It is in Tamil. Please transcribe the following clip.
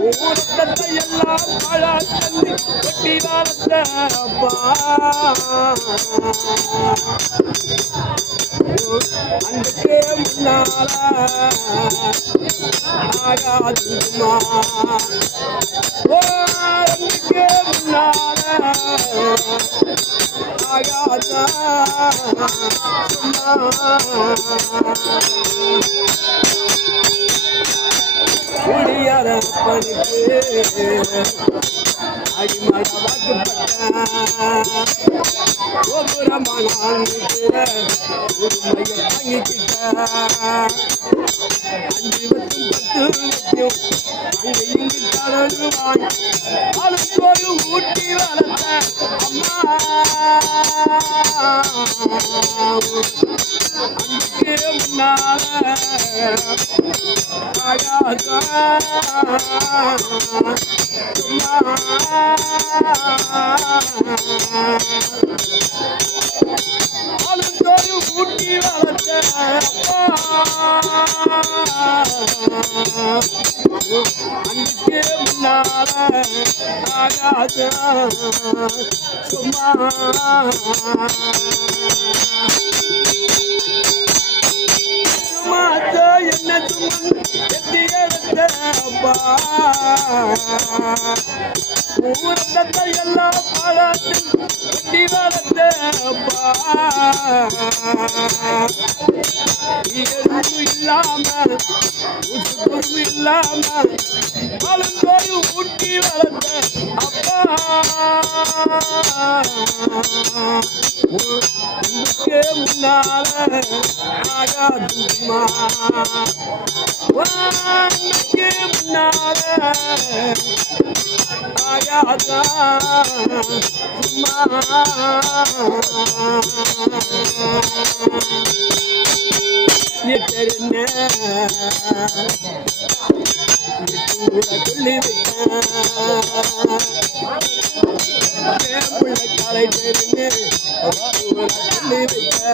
ஊரத்தை எல்லாம் பழா தள்ளி கொட்டி வளர்த்த அன்றைக்கே முன்னால ஆகாதுமா அன்றைக்கே முன்னால ஆகாதா குடியரப்பனுக்கு அடிமட வாக்குப்பட்ட கோபுரமான உரிமையை வாங்கிக்கிட்ட 5 வட்டும் 10 வட்டும் அங்கு இங்கு தரடுவாய் அழுத்தோடு ஊட்டி வளர்த்த அம்மா அன்றைக்கே முன்னால ஆளுந்தோடு ஊட்டி வளர்த்த அன்றைக்கே முன்னால ஆகாத சும்மா என்ன சுமன் எத்தி எடுத்தப்பா ஊரத்தை எல்லாம் பாழாத்து கொட்டி வளர்த்தப்பா எறும்பு இல்லாம உசுப்பு இல்லாம அழுந்தோடு ஊட்டி வளர்த்த அப்பா உனக்கே முன்னால ஆகாதுமா உனக்கே முன்னால ஆகாதா சும்மா நிட்டருன்ன சொல்லி வைக்க காலை தெரிந்து சொல்லி வைக்க